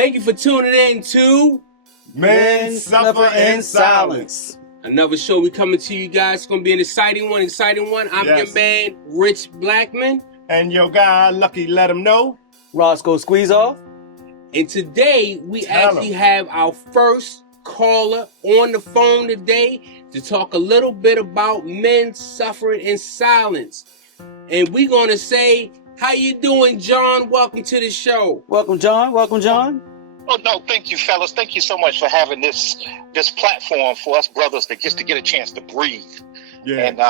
Thank you for tuning in to Men Suffer in Silence. Another show we coming to you guys. It's going to be an exciting one. I'm your man, Rich Blackman. And your guy, Lucky Let Him Know. Rosco Squeezoff. And today, we have our first caller on the phone today to talk a little bit about men suffering in silence. And we're going to say, how you doing, John? Welcome to the show. Welcome, John. Oh, no, thank you, fellas. Thank you so much for having this platform for us brothers to get a chance to breathe. Yeah. And,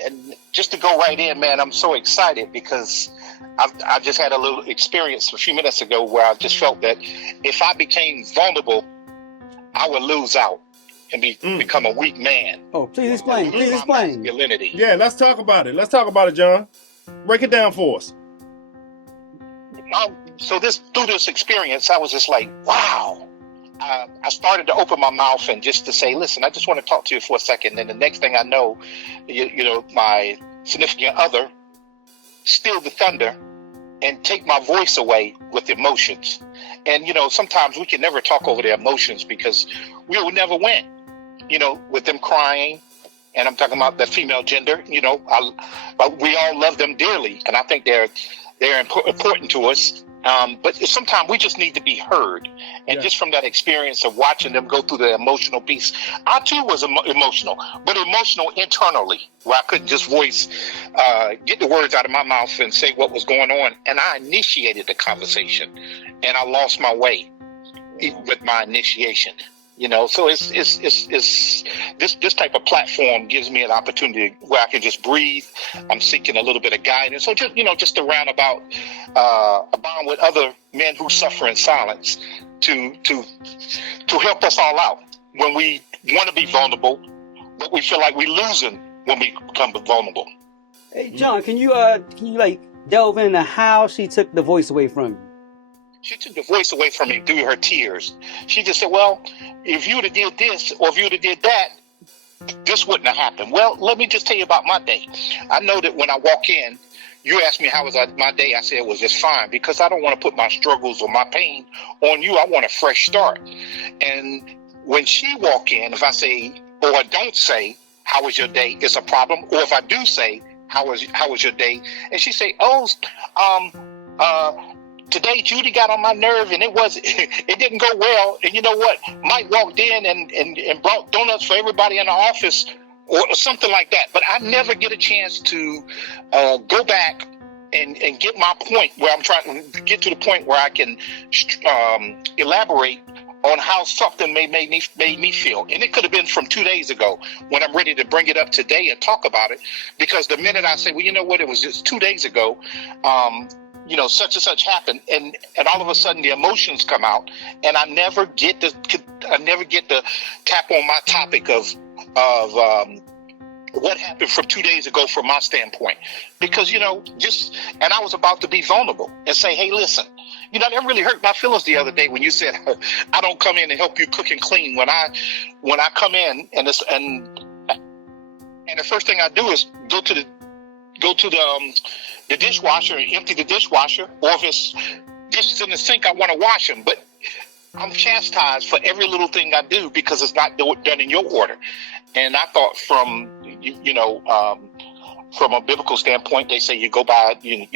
and just to go right in, man, I'm so excited because I just had a little experience a few minutes ago where I just felt that if I became vulnerable, I would lose out and become a weak man. Oh, please explain. Masculinity. Yeah, let's talk about it. John. Break it down for us. So through this experience, I was just like, wow. I started to open my mouth and just to say, listen, I just want to talk to you for a second. And the next thing I know, my significant other steal the thunder and take my voice away with emotions. And, sometimes we can never talk over their emotions because we will never win, with them crying. And I'm talking about the female gender, but we all love them dearly. And I think they're important to us. But sometimes we just need to be heard. And just from that experience of watching them go through the emotional piece, I too was emotional, but emotional internally, where I couldn't just get the words out of my mouth and say what was going on. And I initiated the conversation and I lost my way with my initiation. So it's this type of platform gives me an opportunity where I can just breathe. I'm seeking a little bit of guidance. So just to round about a bond with other men who suffer in silence to help us all out when we want to be vulnerable, but we feel like we're losing when we become vulnerable. Hey, John, can you delve into how she took the voice away from you? She took the voice away from me through her tears. She just said, well, if you would have did this or if you would have did that, this wouldn't have happened. Well, let me just tell you about my day. I know that when I walk in, you asked me how was my day. I said it was just fine because I don't want to put my struggles or my pain on you. I want a fresh start. And when she walk in, if I say or I don't say, how was your day? It's a problem. Or if I do say, how was your day? And she say, today Judy got on my nerve and it didn't go well. And you know what? Mike walked in and brought donuts for everybody in the office or something like that. But I never get a chance to go back and get my point where I'm trying to get to the point where I can elaborate on how something made me feel. And it could have been from 2 days ago when I'm ready to bring it up today and talk about it. Because the minute I say, well, you know what? It was just 2 days ago. Such and such happened, and all of a sudden the emotions come out, and I never get to tap on my topic of what happened from 2 days ago from my standpoint, because and I was about to be vulnerable and say, hey, listen, that really hurt my feelings the other day when you said I don't come in and help you cook and clean. When I come in and the first thing I do is go to the dishwasher and empty the dishwasher, or if it's dishes in the sink, I want to wash them. But I'm chastised for every little thing I do because it's not done in your order. And I thought from a biblical standpoint, they say you go by the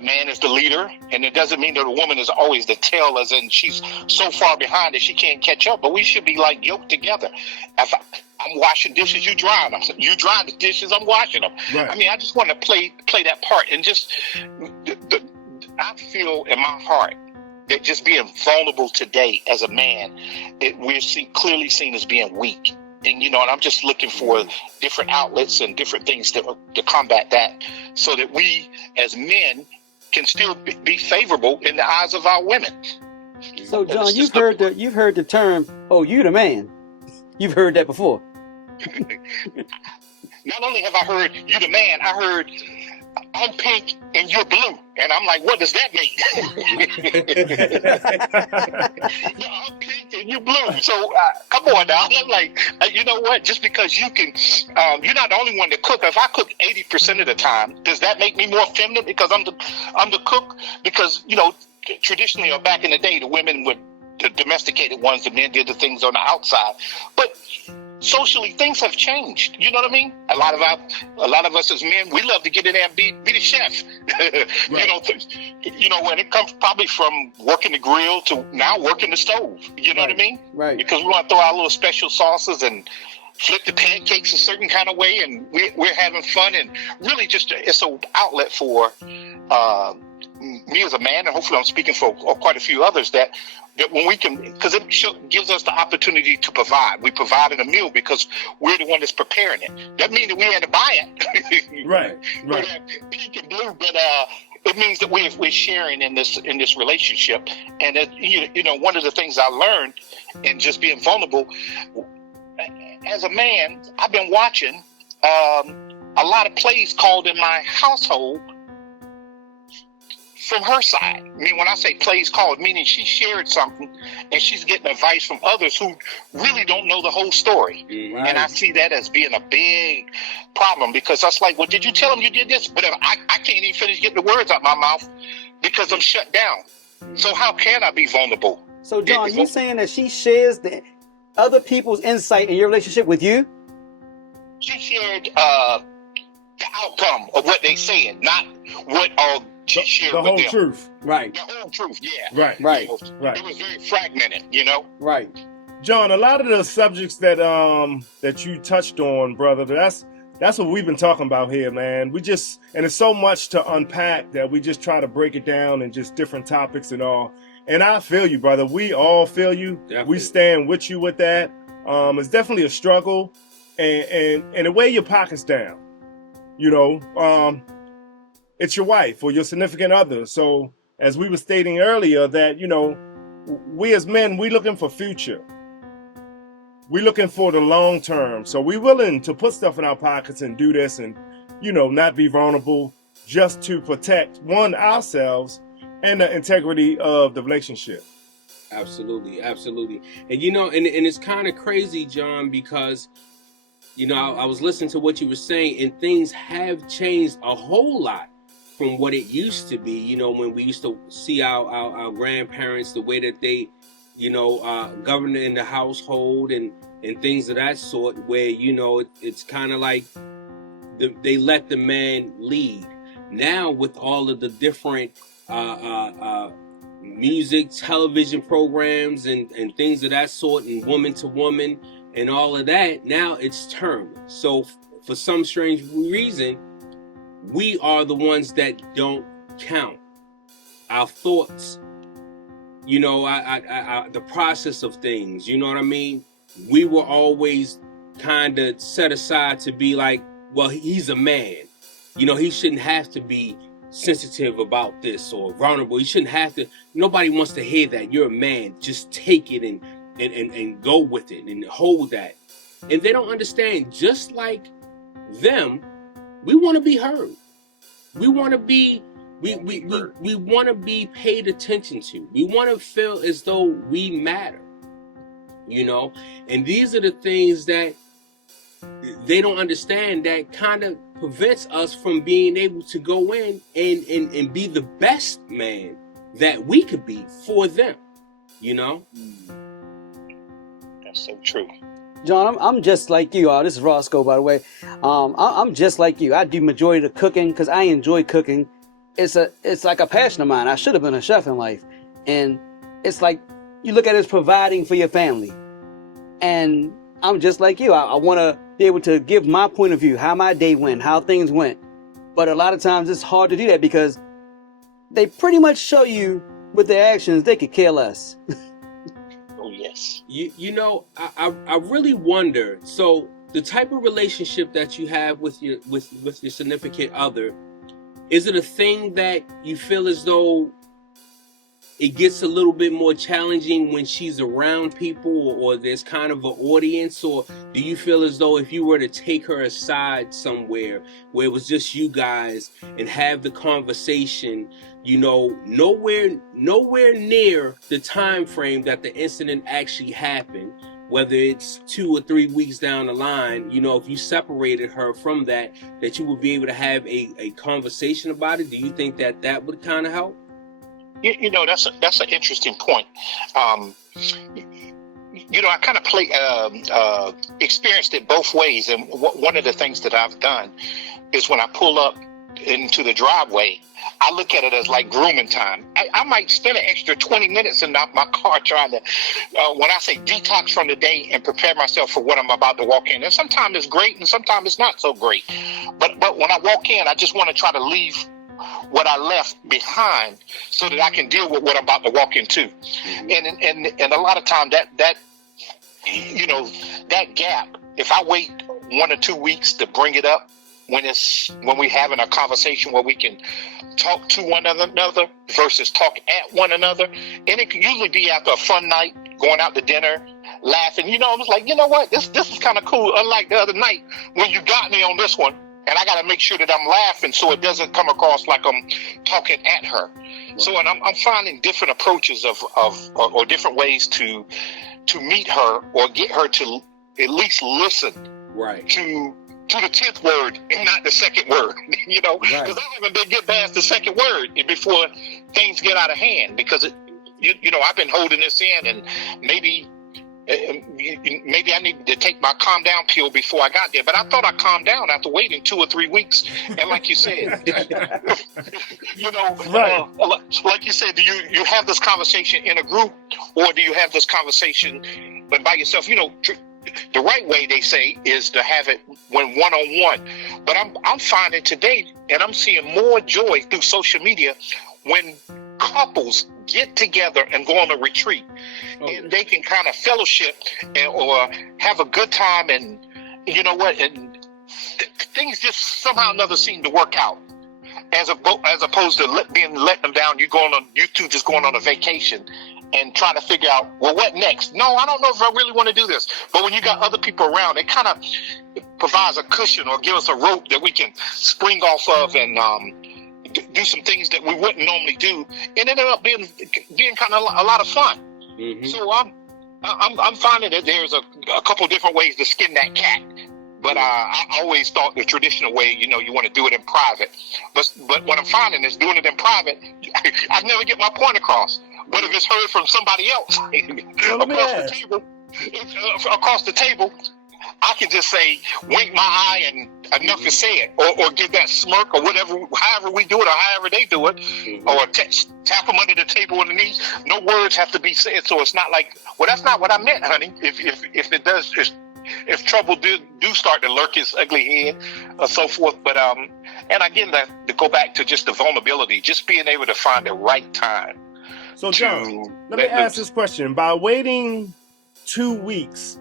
man is the leader, and it doesn't mean that the woman is always the tail, as in she's so far behind that she can't catch up. But we should be like yoked together. If I'm washing dishes, you dry them. You dry the dishes, I'm washing them. Right. I mean, I just want to play that part, and just I feel in my heart that just being vulnerable today as a man, we're clearly seen as being weak. And, and I'm just looking for different outlets and different things to combat that, so that we as men can still be favorable in the eyes of our women. So, John, you've heard the term, oh, you the man. You've heard that before. Not only have I heard you the man, I heard I'm pink and you're blue. And I'm like, what does that mean? Yeah, I'm pink and you're blue. So come on now. I'm like, you know what? Just because you can, you're not the only one to cook. If I cook 80% of the time, does that make me more feminine because I'm the cook? Because, you know, traditionally or back in the day, the women were the domesticated ones, the men did the things on the outside. But socially, things have changed. You know what I mean? A lot of us as men, we love to get in there and be the chef. Right. You know, when it comes probably from working the grill to now working the stove. You know what I mean? Right. Because we want to throw our little special sauces and flip the pancakes a certain kind of way, and we're having fun, and really just it's an outlet for me as a man, and hopefully I'm speaking for quite a few others, that when we can, because it gives us the opportunity to provide. We provide a meal because we're the one that's preparing it. That means that we had to buy it. Right. Pink and blue, but it means that we're sharing in this relationship. And you know, one of the things I learned in just being vulnerable as a man, I've been watching a lot of plays called in my household from her side. I mean, when I say plays called, meaning she shared something and she's getting advice from others who really don't know the whole story. Right. And I see that as being a big problem, because I was like, well, did you tell him you did this? But I can't even finish getting the words out my mouth because I'm shut down. So how can I be vulnerable? So, John, you saying that she shares the other people's insight in your relationship with you? She shared the outcome of what they said, not what she shared with them. The whole truth. Right. The whole truth, yeah. Right. Right. It was very fragmented, you know? Right. John, a lot of the subjects that you touched on, brother, that's what we've been talking about here, man. And it's so much to unpack that we just try to break it down in just different topics and all. And I feel you, brother. We all feel you. Definitely. We stand with you with that. It's definitely a struggle, and the way your pocket's down, you know, it's your wife or your significant other. So as we were stating earlier, that, you know, we as men, we looking for future. We're looking for the long term. So we're willing to put stuff in our pockets and do this and, you know, not be vulnerable, just to protect ourselves and the integrity of the relationship. Absolutely. And, you know, and it's kind of crazy, John, because, you know, I was listening to what you were saying, and things have changed a whole lot from what it used to be. You know, when we used to see our grandparents, the way that they, you know, governed in the household and things of that sort, where, you know, it's kind of like they let the man lead. Now, with all of the different music, television programs and things of that sort, and woman to woman and all of that, now it's turned. So for some strange reason, we are the ones that don't count. Our thoughts, you know, the process of things, you know what I mean? We were always kind of set aside to be like, well, he's a man. You know, he shouldn't have to be sensitive about this or vulnerable. He shouldn't have to. Nobody wants to hear that. You're a man. Just take it and go with it and hold that. And they don't understand. Just like them, we want to be heard. We want to be we want to be paid attention to. We want to feel as though we matter. You know, and these are the things that they don't understand, that kind of prevents us from being able to go in and be the best man that we could be for them, you know? That's so true. John, I'm just like you. This is Rosco, by the way. I'm just like you. I do majority of the cooking because I enjoy cooking. It's like a passion of mine. I should have been a chef in life. And it's like, you look at it as providing for your family. And I'm just like you. I want to be able to give my point of view, how my day went, how things went. But a lot of times it's hard to do that because they pretty much show you with their actions they could care less. Oh, yes. You know, I really wonder. So the type of relationship that you have with your significant other, is it a thing that you feel as though it gets a little bit more challenging when she's around people, or there's kind of an audience? Or do you feel as though if you were to take her aside somewhere where it was just you guys and have the conversation, you know, nowhere near the time frame that the incident actually happened, whether it's 2 or 3 weeks down the line, you know, if you separated her from that you would be able to have a conversation about it? Do you think that would kind of help? You know, that's an interesting point. You know, I kind of experienced it both ways. And one of the things that I've done is when I pull up into the driveway, I look at it as like grooming time. I might spend an extra 20 minutes in my car trying to, when I say detox from the day and prepare myself for what I'm about to walk in. And sometimes it's great and sometimes it's not so great. But when I walk in, I just want to try to leave what I left behind so that I can deal with what I'm about to walk into. And a lot of time that you know, that gap, if I wait 1 or 2 weeks to bring it up when we're having a conversation where we can talk to one another versus talk at one another, and it can usually be after a fun night, going out to dinner, laughing. You know, I was like, you know what, this is kind of cool. Unlike the other night when you got me on this one, and I got to make sure that I'm laughing so it doesn't come across like I'm talking at her. Right. So, and I'm finding different approaches or different ways to meet her or get her to at least listen. Right. To the 10th word and not the second word, you know, because I haven't been get past the second word before things get out of hand, because you know, I've been holding this in, and maybe I needed to take my calm down pill before I got there, but I thought I calmed down after waiting 2 or 3 weeks. And like you said, you know, like you said, do you have this conversation in a group, or do you have this conversation by yourself? You know, the right way, they say, is to have it when one-on-one. But I'm finding today, and I'm seeing more joy through social media when couples get together and go on a retreat. Okay. And they can kind of fellowship or have a good time, and you know what, and things just somehow or another seem to work out. As opposed to letting them down, you two just going on a vacation and trying to figure out, well, what next? No, I don't know if I really want to do this. But when you got other people around, it kind of provides a cushion or give us a rope that we can spring off of and do some things that we wouldn't normally do, and it ended up being kind of a lot of fun. Mm-hmm. So I'm finding that there's a couple different ways to skin that cat. But I always thought the traditional way, you know, you want to do it in private. But what I'm finding is doing it in private, I never get my point across. But if it's heard from somebody else across the table, I can just say, wink my eye and enough is said, or give that smirk, or whatever, however we do it, or however they do it, or tap them under the table on the knees. No words have to be said, so it's not like, well, that's not what I meant, honey. If it does, if trouble do start to lurk its ugly head, or so forth. But and again, to go back to just the vulnerability, just being able to find the right time. So, John, let me ask this question: by waiting 2 weeks,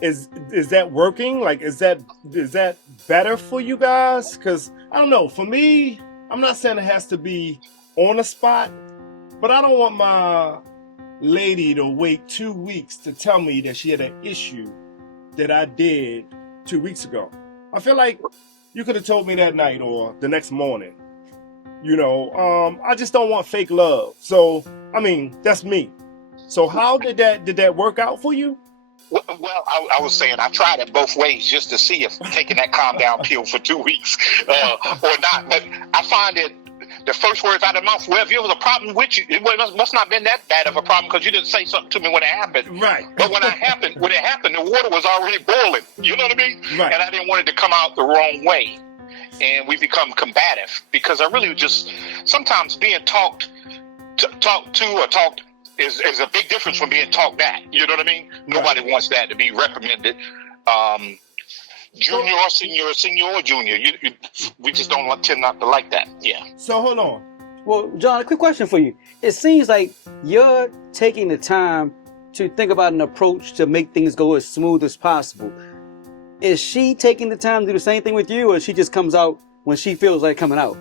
is that working? Like, is that better for you guys? Because I don't know. For me, I'm not saying it has to be on the spot, but I don't want my lady to wait 2 weeks to tell me that she had an issue that I did 2 weeks ago. I feel like you could have told me that night or the next morning. You know, I just don't want fake love. So, I mean, that's me. So how did that work out for you? Well, I was saying I tried it both ways just to see if taking that calm down pill for 2 weeks or not. But I find it, the first words out of my mouth, well, if it was a problem with you, it must not have been that bad of a problem because you didn't say something to me when it happened. Right. But when it happened, the water was already boiling. You know what I mean? Right. And I didn't want it to come out the wrong way. And we become combative because I really just, sometimes being talked to or talked is a big difference from being talked at. You know what I mean? Right. Nobody wants that to be reprimanded. Junior or senior or junior. We just don't tend not to like that. Yeah. So hold on. Well, John, a quick question for you. It seems like you're taking the time to think about an approach to make things go as smooth as possible. Is she taking the time to do the same thing with you, or she just comes out when she feels like coming out?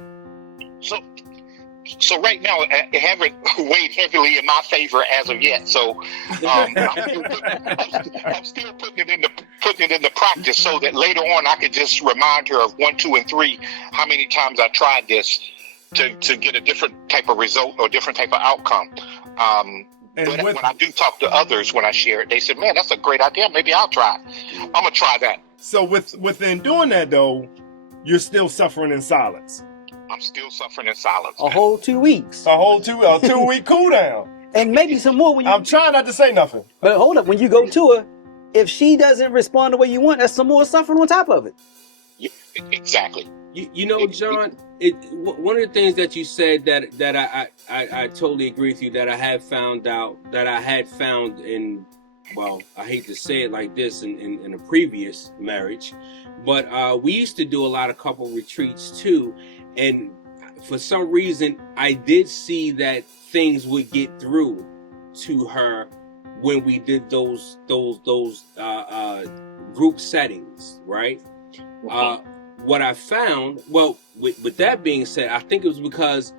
So right now, it haven't weighed heavily in my favor as of yet. So I'm still putting it into practice, so that later on I could just remind her of 1, 2, and 3, how many times I tried this to get a different type of result or different type of outcome. But when I do talk to others, when I share it, they said, "Man, that's a great idea. Maybe I'll try it. I'm gonna try that." So within doing that though, you're still suffering in silence. I'm still suffering in silence. A whole 2 weeks. A 2-week cool down. And maybe some more when you... I'm trying not to say nothing. But hold up, when you go to her, if she doesn't respond the way you want, that's some more suffering on top of it. Yeah, exactly. You know, John, one of the things that you said that I totally agree with you, that I had found in, well, I hate to say it like this, in a previous marriage, but we used to do a lot of couple retreats too, and for some reason I did see that things would get through to her when we did those group settings, right? What I found, well, with that being said, I think it was because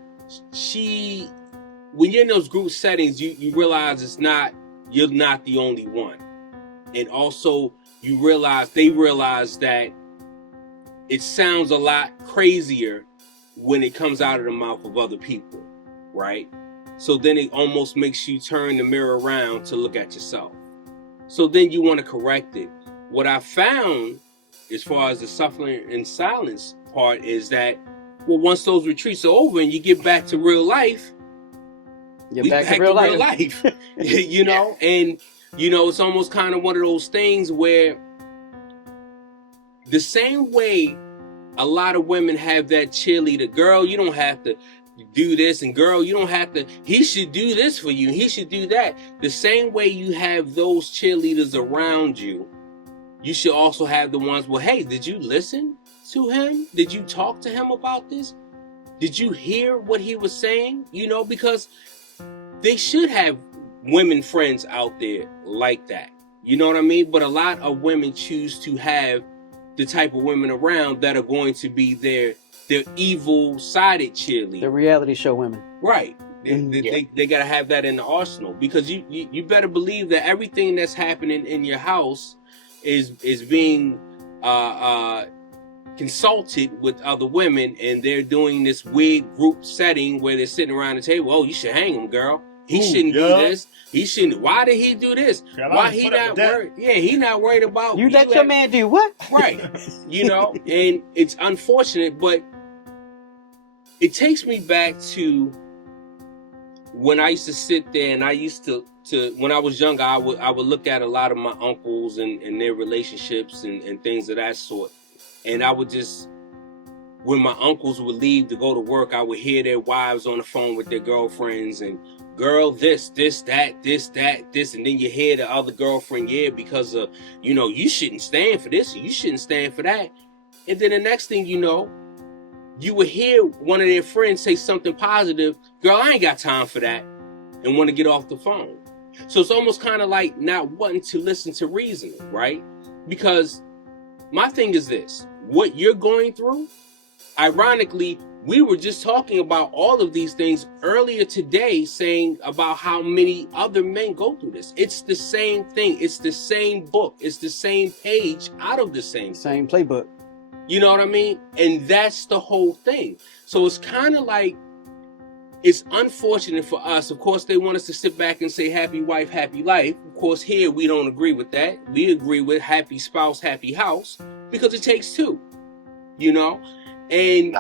when you're in those group settings, you realize you're not the only one. And also they realize that it sounds a lot crazier when it comes out of the mouth of other people, right? So then it almost makes you turn the mirror around to look at yourself. So then you want to correct it. What I found, as far as the suffering in silence part, is that, well, once those retreats are over and you get back to real life, You're back to real life. You know, and you know, it's almost kind of one of those things where the same way a lot of women have that cheerleader, girl, you don't have to do this, and girl, you don't have to, he should do this for you, he should do that. The same way you have those cheerleaders around you, you should also have the ones, well, hey, did you listen to him? Did you talk to him about this? Did you hear what he was saying? You know, because they should have women friends out there like that. You know what I mean? But a lot of women choose to have the type of women around that are going to be their evil-sided cheerleader. The reality show women. Right. They got to have that in the arsenal, because you better believe that everything that's happening in your house is being consulted with other women, and they're doing this weird group setting where they're sitting around the table. Oh, you should hang him, girl. He shouldn't do this. He shouldn't. Why did he do this? Why he not worried? Yeah, he not worried about you. Let your man do what? Right. You know, and it's unfortunate, but it takes me back to when I used to sit there, and I used to when I was younger, I would look at a lot of my uncles and their relationships and things of that sort. And I would just, when my uncles would leave to go to work, I would hear their wives on the phone with their girlfriends, and girl, this, that. And then you hear the other girlfriend, yeah, because of, you know, you shouldn't stand for this, you shouldn't stand for that. And then the next thing you know, you would hear one of their friends say something positive, girl, I ain't got time for that, and want to get off the phone. So it's almost kind of like not wanting to listen to reasoning, right? Because my thing is this, what you're going through, ironically, we were just talking about all of these things earlier today, saying about how many other men go through this. It's the same thing. It's the same book. It's the same page out of the same playbook. You know what I mean? And that's the whole thing. So it's kind of like, it's unfortunate for us. Of course, they want us to sit back and say happy wife, happy life. Of course, here we don't agree with that. We agree with happy spouse, happy house, because it takes two, you know? And,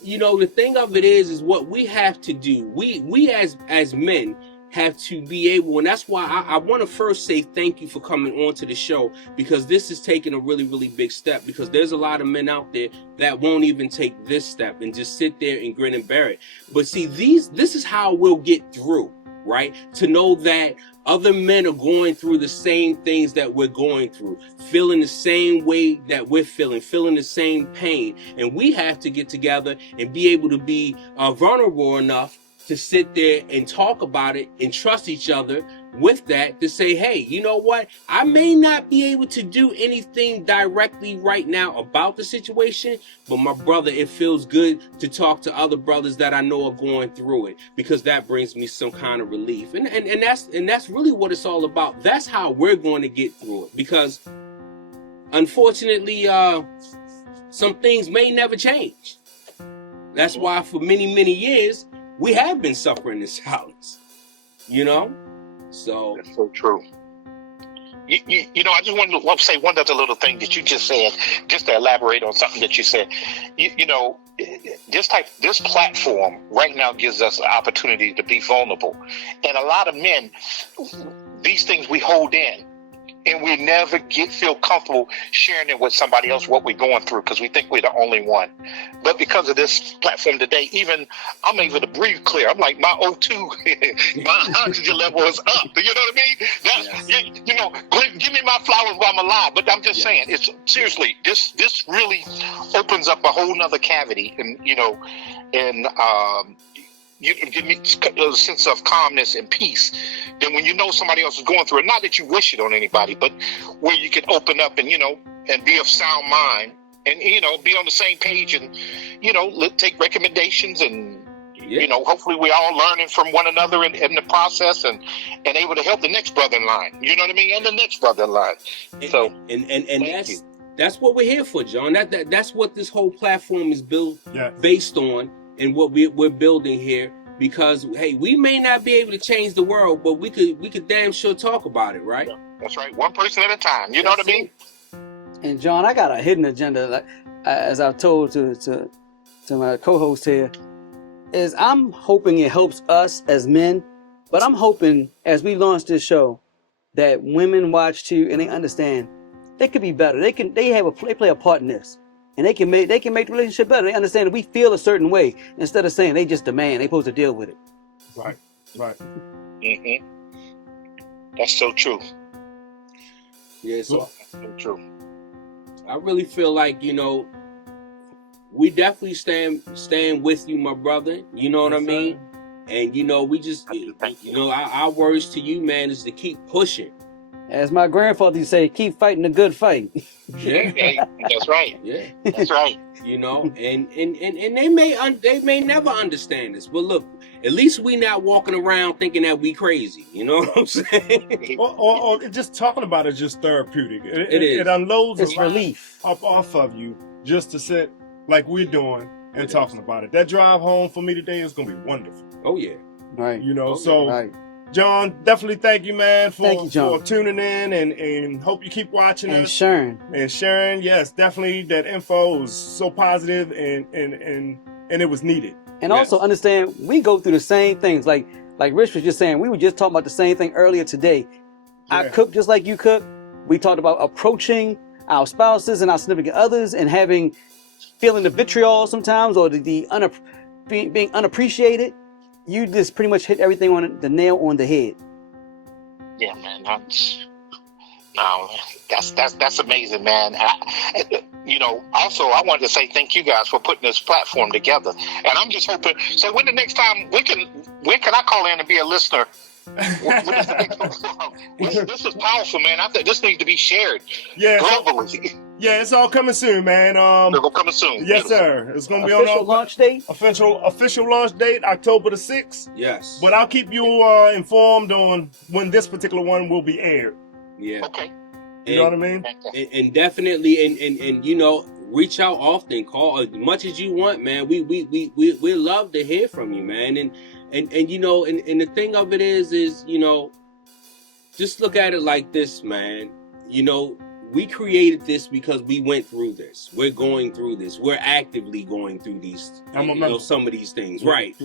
you know, the thing of it is what we have to do. We as men have to be able, and that's why I want to first say thank you for coming on to the show, because this is taking a really, really big step, because there's a lot of men out there that won't even take this step and just sit there and grin and bear it. But see, this is how we'll get through, right? To know that other men are going through the same things that we're going through, feeling the same way that we're feeling the same pain. And we have to get together and be able to be vulnerable enough to sit there and talk about it and trust each other with that to say, hey, you know what? I may not be able to do anything directly right now about the situation, but my brother, it feels good to talk to other brothers that I know are going through it, because that brings me some kind of relief. And that's really what it's all about. That's how we're going to get through it, because unfortunately, some things may never change. That's why for many, many years, we have been suffering in silence, you know? So that's so true. You know, I just want to say one other little thing that you just said, just to elaborate on something that you said. You know, this platform right now gives us an opportunity to be vulnerable, and a lot of men, these things we hold in, and we never feel comfortable sharing it with somebody else what we're going through, because we think we're the only one. But because of this platform today, even I'm able to breathe clear. I'm like, my O2, my oxygen level is up. You know what I mean? You know, give me my flowers while I'm alive. But I'm just saying, it's seriously, this really opens up a whole nother cavity, and you know, and you give me a sense of calmness and peace. Then when you know somebody else is going through it, not that you wish it on anybody, but where you can open up and, you know, and be of sound mind and, you know, be on the same page and, you know, take recommendations and, you know, hopefully we're all learning from one another in the process and able to help the next brother in line. You know what I mean? And the next brother in line. So, and that's what we're here for, John. That's what this whole platform is built based on. And what we're building here, because hey, we may not be able to change the world, but we could damn sure talk about it, right? That's right, one person at a time. You know what I mean? And John, I got a hidden agenda, like, as I've told to my co-host here, is I'm hoping it helps us as men, but I'm hoping as we launch this show that women watch too and they understand they could be better. They play a part in this. And they can make the relationship better. They understand that we feel a certain way instead of saying they just demand. They supposed to deal with it. Right. Mm-hmm. That's so true. Yeah, so that's so true. I really feel like, you know, we definitely stand with you, my brother. You know what I mean? And you know, we just, you know, our words to you, man, is to keep pushing. As my grandfather used to say, keep fighting the good fight. Yeah, that's right. Yeah, that's right. You know, and they may never understand this, but look, at least we not walking around thinking that we crazy. You know what I'm saying? or just talking about it just therapeutic. It is. It unloads it's relief up off of you just to sit like we're doing and talking about it. That drive home for me today is gonna be wonderful. Oh yeah. Right. You know, right. John, definitely thank you, man, for tuning in and hope you keep watching and us. Sharing. Yes, definitely that info is so positive and it was needed. And also understand we go through the same things. Like Rich was just saying, we were just talking about the same thing earlier today. Yeah. I cook just like you cook. We talked about approaching our spouses and our significant others and feeling the vitriol sometimes or being unappreciated. You just pretty much hit everything on the nail on the head. Yeah, man. That's amazing, man. You know, also I wanted to say thank you guys for putting this platform together. And I'm just hoping. So when the next time when can I call in and be a listener? This is powerful, man. I think this needs to be shared globally. Yeah, it's all coming soon, man. It's coming soon. Yes, sir. It's going to be on our launch date. Official launch date, October the 6th. Yes. But I'll keep you informed on when this particular one will be aired. Yeah. Okay. You know what I mean? And definitely, and you know, reach out often, call as much as you want, man. We love to hear from you, man. And you know, and the thing of it is, you know, just look at it like this, man. You know, we created this because we went through this. We're going through this. We're actively going through these, some of these things, right?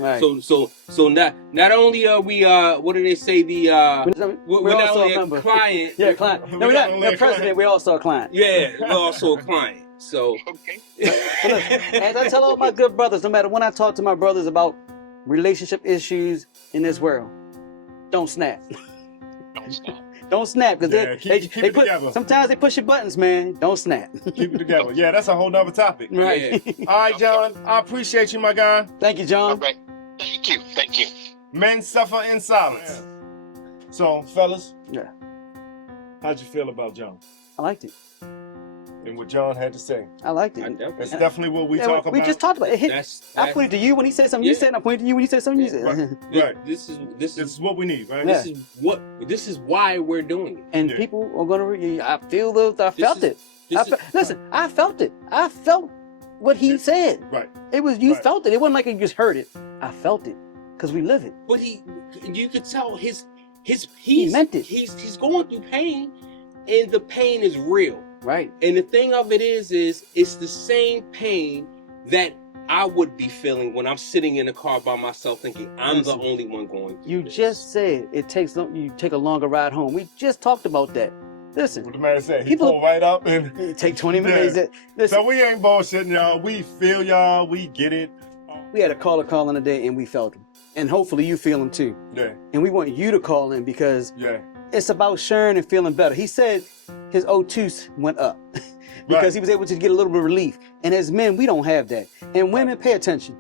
So not only are we, what do they say? We're not only a client. Yeah, client. No, we're not a president. We're also a client. Yeah, we're also a client. So, but look, as I tell all my good brothers, no matter when I talk to my brothers about relationship issues in this world, don't snap. Don't snap, because they put, sometimes they push your buttons, man. Don't snap. Keep it together. Yeah, that's a whole nother topic. Right. Yeah. All right, John. I appreciate you, my guy. Thank you, John. All right. Thank you. Men suffer in silence. Yeah. So, fellas, Yeah. how'd you feel about John I liked it. and what John had to say? I liked it. It's definitely what we talk about. We just talked about it. I pointed to you when he said something. You said, and I pointed to you when he said something. You said. Right. This is what we need, right? Yeah. This is why we're doing it. And people are gonna. I felt it. Listen, I felt it. I felt what he said. Right. It was you felt it. It wasn't like you just heard it. I felt it because we live it. But you could tell he meant it. He's going through pain, and the pain is real. Right. And the thing of it is it's the same pain that I would be feeling when I'm sitting in a car by myself thinking I'm the only one going through You this. just said you take a longer ride home. We just talked about that. Listen. What the man said, he pulled right up and take 20 minutes. Yeah. Listen, so we ain't bullshitting y'all. We feel y'all. We get it. we had a caller call in today and we felt him. And hopefully you feel him too. Yeah. And we want you to call in because it's about sharing and feeling better. He said his O2 went up because he was able to get a little bit of relief. And as men, we don't have that. And women, pay attention.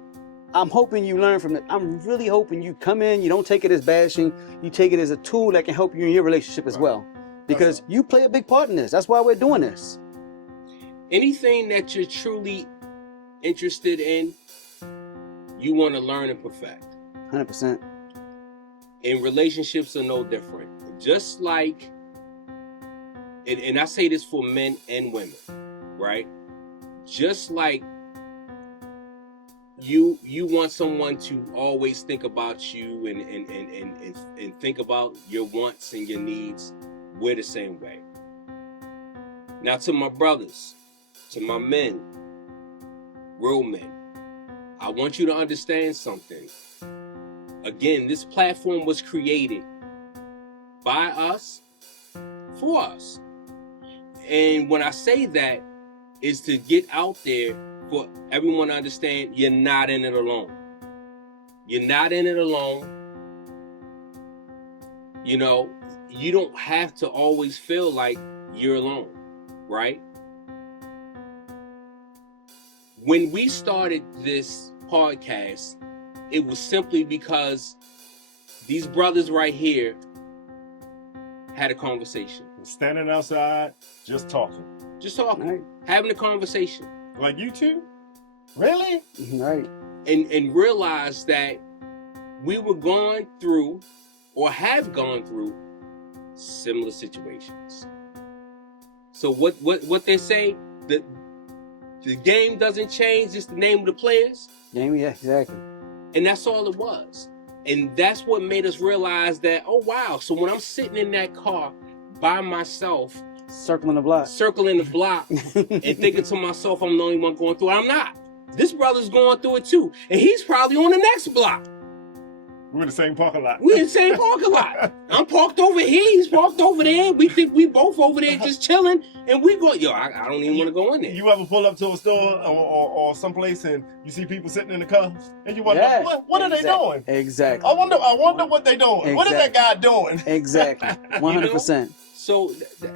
I'm hoping you learn from it. I'm really hoping you come in, you don't take it as bashing, you take it as a tool that can help you in your relationship as well. Because you play a big part in this. That's why we're doing this. Anything that you're truly interested in, you want to learn and perfect. 100%. And relationships are no different. Just like, and I say this for men and women, right? Just like you want someone to always think about you and think about your wants and your needs, we're the same way. Now to my brothers, to my men, real men, I want you to understand something. Again, this platform was created by us, for us. And when I say that, is to get out there for everyone to understand you're not in it alone. You're not in it alone. You know, you don't have to always feel like you're alone, right? When we started this podcast, it was simply because these brothers right here had a conversation. Standing outside, just talking. Just talking. Right. Having a conversation. Like you two? Really? Right. And realize that we were going through or have gone through similar situations. So what they say, the game doesn't change, it's the name of the players. Yeah, exactly. And that's all it was. And that's what made us realize that, oh wow, so when I'm sitting in that car by myself, circling the block and thinking to myself I'm the only one going through it, I'm not. This brother's going through it too. And he's probably on the next block. We're in the same parking lot. We're in the same parking lot. I'm parked over here, he's parked over there. We think we both over there just chilling. And we go, I don't even want to go in there. You ever pull up to a store or someplace and you see people sitting in the car and you wonder, what are they doing? Exactly. I wonder what they're doing. Exactly. What is that guy doing? Exactly. 100%. You know? So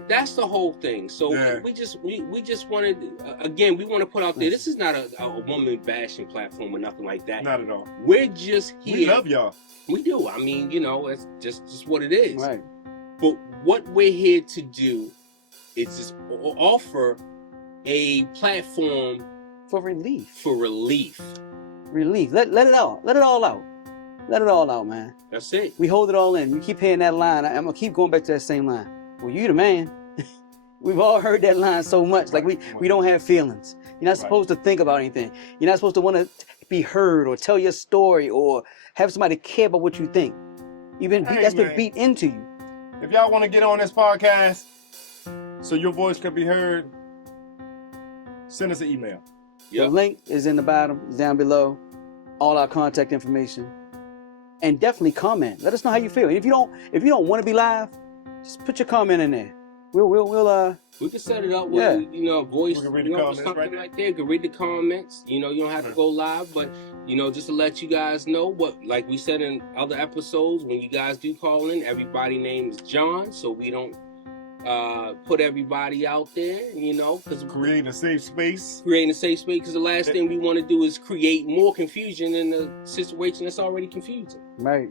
that's the whole thing. So we just wanted, again, we want to put out there, this is not a woman bashing platform or nothing like that. Not at all. We're just here. We love y'all. We do. I mean, you know, it's just what it is. Right. But what we're here to do is just offer a platform for relief. Relief. Let it out. Let it all out. Let it all out, man. That's it. We hold it all in. We keep hearing that line. I'm gonna keep going back to that same line. Well, you the man. We've all heard that line so much. Like we don't have feelings. You're not supposed to think about anything. You're not supposed to want to be heard or tell your story or have somebody care about what you think. That's been beat into you. If y'all want to get on this podcast so your voice can be heard, send us an email. The link is in the bottom, it's down below. All our contact information. And definitely comment. Let us know how you feel. And if you don't want to be live, just put your comment in there. We can set it up with voice, we can read the comments something right like that. You can read the comments. You don't have to go live, but just to let you guys know what, like we said in other episodes, when you guys do call in, everybody's name is John, so we don't put everybody out there, because creating a safe space. Because the last thing we want to do is create more confusion in a situation that's already confusing. Right.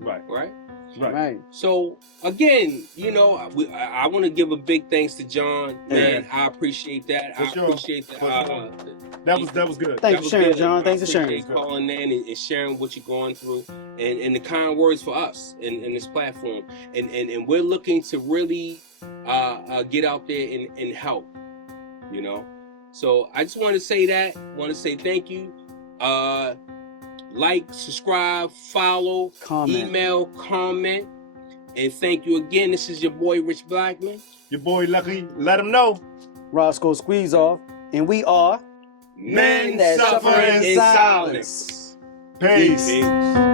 Right. So again, you know, I want to give a big thanks to John. Man, I appreciate that. For sure. Appreciate that. That was good. Thanks for sharing, John. Thanks for sharing. I appreciate calling in and sharing what you're going through and the kind words for us in this platform. And we're looking to really get out there and help, you know. So I just want to say that. Want to say thank you. Like, subscribe, follow, email, comment, and thank you again. This is your boy Rich Blackman. Your boy Lucky. Let him know. Rosco Squeezoff, and we are Men That Suffer in Silence. Peace. Peace.